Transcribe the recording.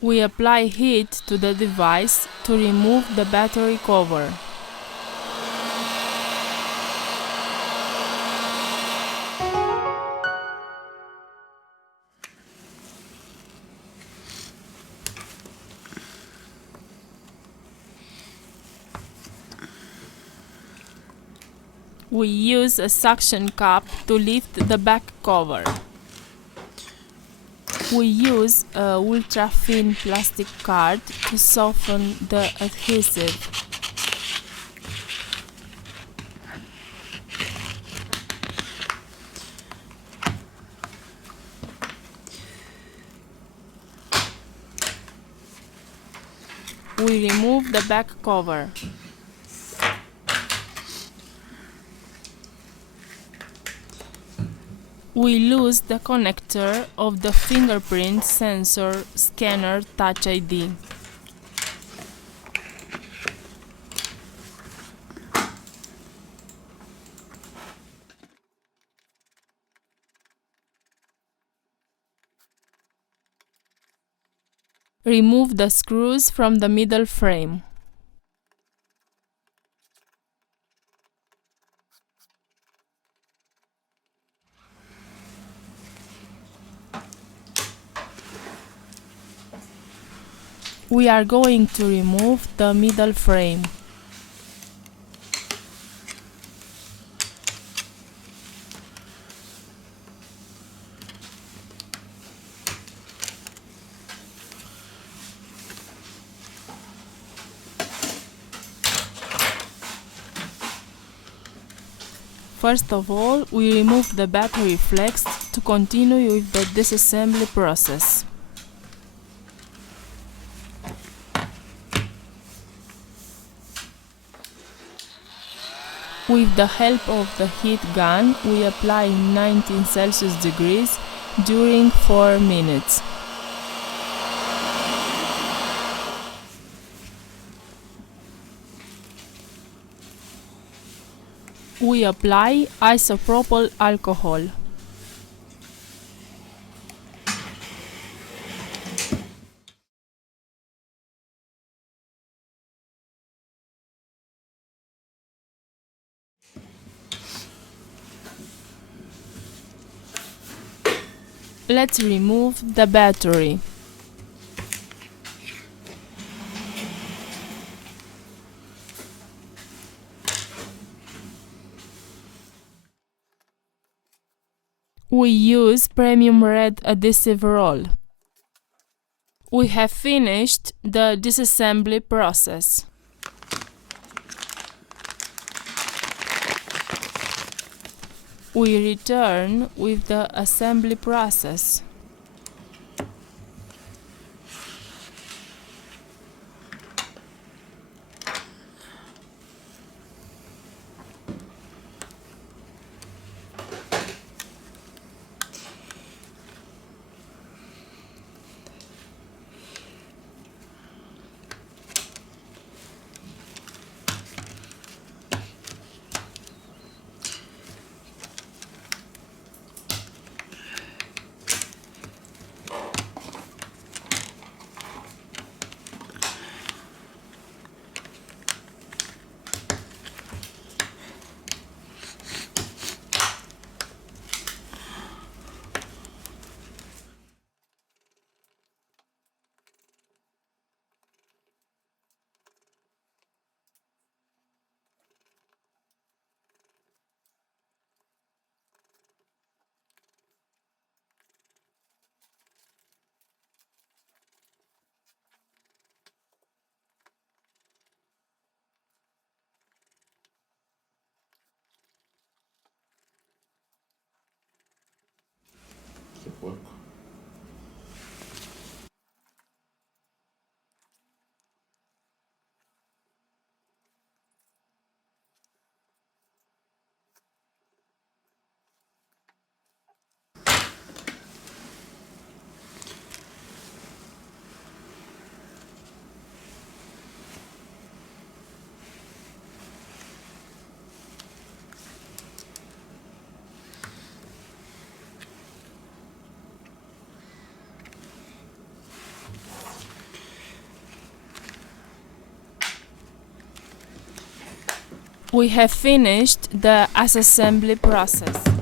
We apply heat to the device to remove the battery cover. We use a suction cup to lift the back cover. We use a ultra-thin plastic card to soften the adhesive. We remove the back cover. We lose the connector of the fingerprint sensor scanner Touch ID. Remove the screws from the middle frame. We are going to remove the middle frame. First of all, we remove the battery flex to continue with the disassembly process. With the help of the heat gun, we apply 19 Celsius degrees during 4 minutes. We apply isopropyl alcohol. Let's remove the battery. We use premium red adhesive roll. We have finished the disassembly process. We return with the assembly process. Work. We have finished the assembly process.